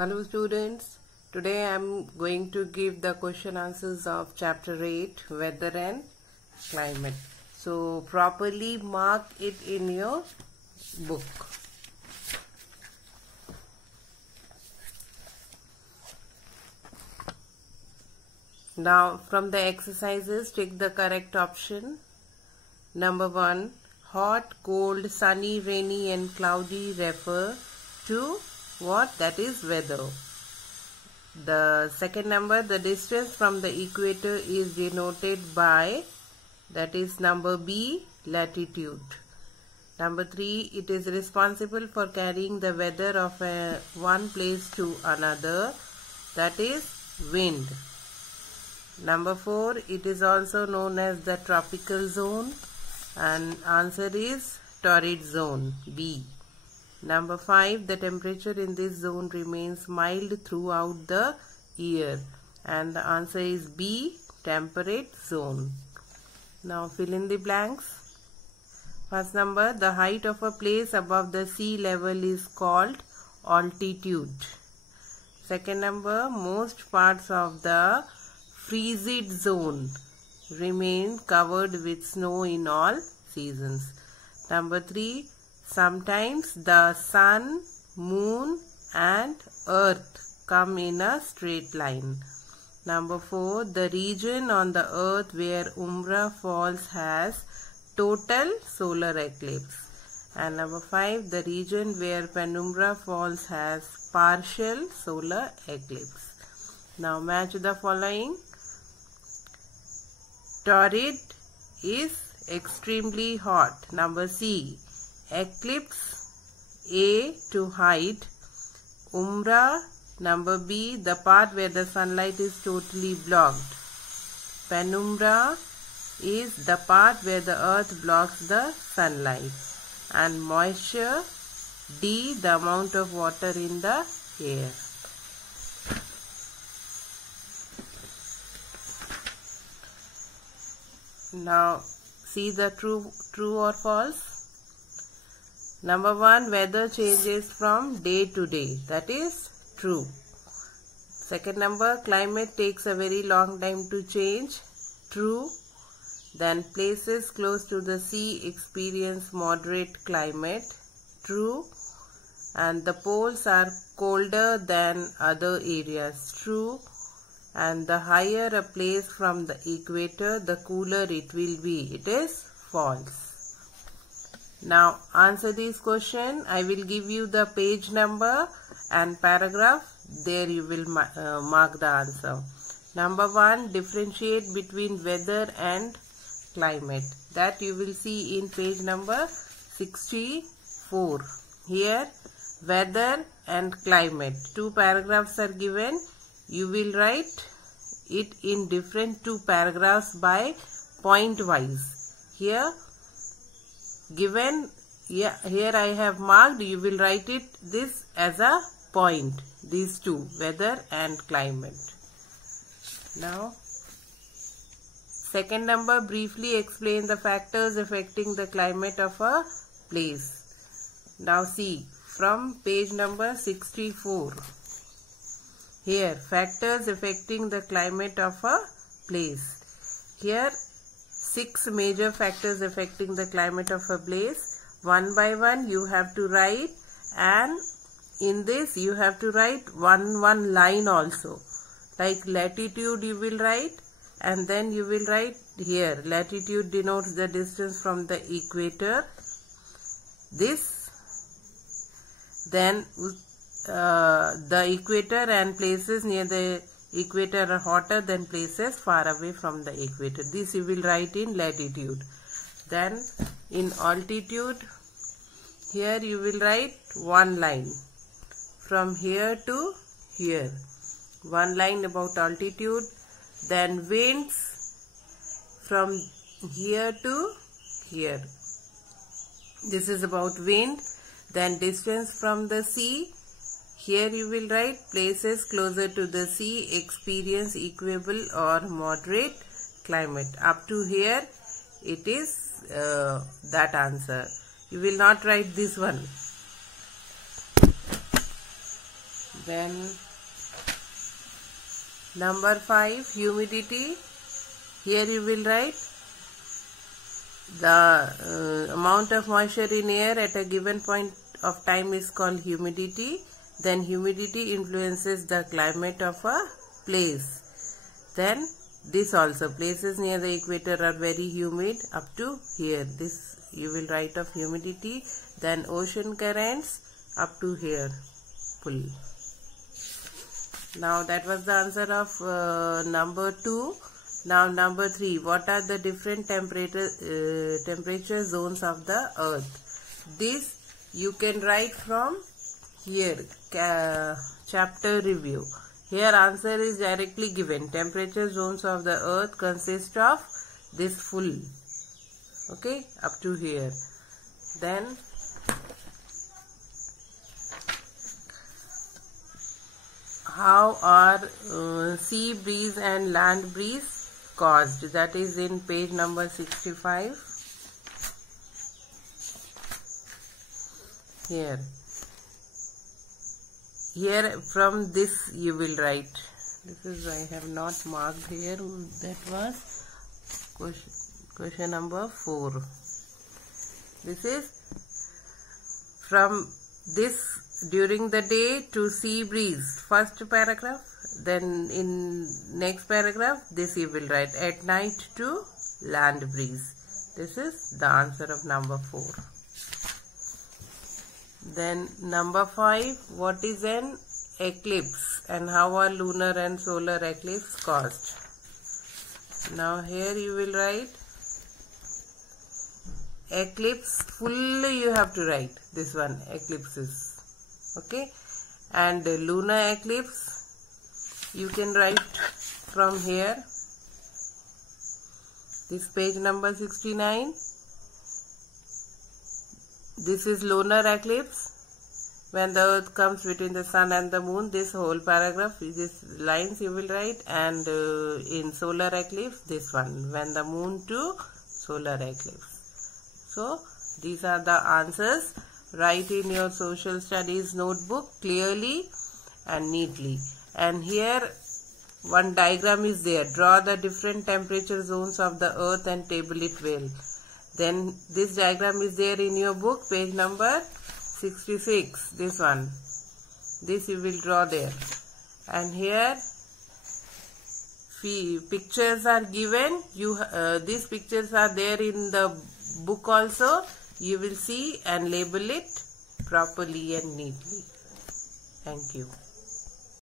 Hello students, today I am going to give the question answers of chapter 8 weather and climate. So properly mark it in your book. Now from the exercises, take the correct option. Number 1, hot, cold, sunny, rainy and cloudy refer to what? That is weather. The second number, the distance from the equator is denoted by, that is number B, latitude. Number 3, it is responsible for carrying the weather of one place to another, that is wind. Number 4, it is also known as the tropical zone, and answer is torrid zone, B. Number 5, the temperature in this zone remains mild throughout the year, and the answer is B, temperate zone. Now fill in the blanks. First number, the height of a place above the sea level is called altitude. Second number, most parts of the frigid zone remain covered with snow in all seasons. Number 3, sometimes the sun, moon and earth come in a straight line. Number 4, the region on the earth where Umbra falls has total solar eclipse. And number 5, the region where Penumbra falls has partial solar eclipse. Now match the following. Torrid is extremely hot. Number C. Eclipse, A, to height. Umbra, number B, the part where the sunlight is totally blocked. Penumbra is the part where the earth blocks the sunlight. And moisture, D, the amount of water in the air. Now see the true or false. Number 1, weather changes from day to day. That is true. Second number, climate takes a very long time to change. True. Then places close to the sea experience moderate climate. True. And the poles are colder than other areas. True. And the higher a place from the equator, the cooler it will be. It is false. Now answer this question. I will give you the page number and paragraph. There you will mark the answer. Number 1, differentiate between weather and climate. That you will see in page number 64. Here weather and climate. 2 paragraphs are given. You will write it in different 2 paragraphs by point wise. Here given, here I have marked, you will write it this as a point, these 2, weather and climate. Now second number, briefly explain the factors affecting the climate of a place. Now see from page number 64. Here, factors affecting the climate of a place. Here 6 major factors affecting the climate of a place. One by one you have to write, and in this you have to write one line also. Like latitude you will write, and then you will write here. Latitude denotes the distance from the equator. This, then the equator and places near the equator are hotter than places far away from the equator. This you will write in latitude. Then in altitude, here you will write one line from here to here. One line about altitude. Then winds from here to here. This is about wind. Then distance from the sea. Here you will write places closer to the sea experience equable or moderate climate. Up to here it is that answer. You will not write this one. Then number 5, humidity. Here you will write the amount of moisture in air at a given point of time is called humidity. Then humidity influences the climate of a place. Then this also, places near the equator are very humid up to here. This you will write of humidity. Then ocean currents up to here full. Now that was the answer of number 2. Now number 3, what are the different temperature zones of the earth? This you can write from here, chapter review. Here answer is directly given. Temperature zones of the earth consist of this full, okay, up to here. Then how are sea breeze and land breeze caused? That is in page number 65. Here from this you will write. This is, I have not marked here. That was question number 4. This is from this during the day to sea breeze, first paragraph. Then in next paragraph this you will write at night to land breeze. This is the answer of number 4. Then number 5, what is an eclipse and how are lunar and solar eclipse caused? Now here you will write eclipse, full you have to write this one, eclipses, okay, and lunar eclipse you can write from here, this page number 69. This is lunar eclipse, when the earth comes between the sun and the moon. This whole paragraph, these lines you will write. And in solar eclipse, this one, when the moon to solar eclipse. So these are the answers. Write in your social studies notebook clearly and neatly. And here one diagram is there. Draw the different temperature zones of the earth and table it well. Then this diagram is there in your book, page number 66. This one. This you will draw there. And here pictures are given. These pictures are there in the book also. You will see and label it properly and neatly. Thank you.